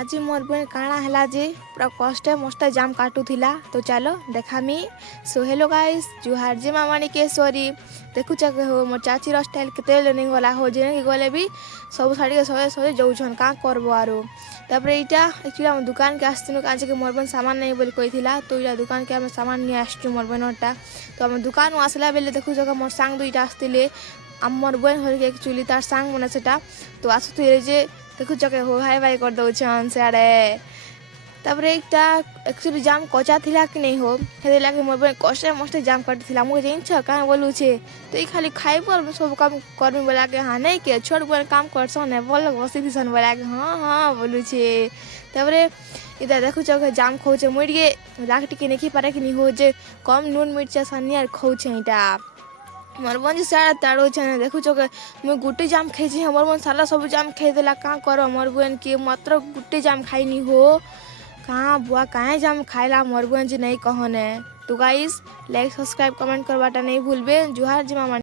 आज मोर बहन काଣା ହେଲା ଯେ ପୁରା କଷ୍ଟେ ମଷ୍ଟେ ଜାମ୍ କାଟୁଥିଲା ତ ଚାଲ ଦେଖାମି। ସୋ ହେଲୋ ଗାଇସ୍ ଜୁହାର ଯେ ମାମାଣିକେଶ୍ୱରୀ ଦେଖୁଛ हो मोर चाचीर स्टाइल केते नहीं गला हो जे गले भी सब शाड़ी के सजे सजे जाऊछन का करबो आरो तापरे इटा एक्चुअली हम दुकान के आस्तिनु काज के मोर बहन सामान नहीं बोली कहिथिला तो इटा दुकान के हम सामान नहीं आस्छु मोर बहनटा तो हम दुकान आसला बेले देखुछ मोर सांग दुईटा आस्तिले मोर बहन हर के एक्चुअली तार सांग मने सेटा तो आसुथिले जे देखुछ के हो हाय बाय कर दउछन साडे तापरे एकटा एक्चुअली जाम कचा थिला कि नहीं हो हेदे लागे मोर बहन कष्टे मष्टे जाम काटथिला मुझे जिनछ का बोलू छे तो ई खाली खाइ पर सब काम करमी बोला के हां नहीं के छोड़ बहन काम करसन ने बोल बसी दिसन बोला के हां हां बोलू छे तापरे इदा देखुछ के जाम खौचे मुड़िए लाग टिके नहीं पारे कि नहीं हो जे कम नून मिर्चा सनियार खौचे इटा मोर बहन जी सारा ताड़ो छे देखुछ के मैं गुटे जाम खाइछि मोर बहन साला सब जाम खाइ देला का करो मोर बहन के मात्र गुटे जाम खाइनी हो कहाँ बुआ कहाँ जाम खाइला मोर बहन जी नहीं कहने तो गाइस लाइक सब्सक्राइब कमेंट करवाटा नहीं भूलबे जुहार जी मामा।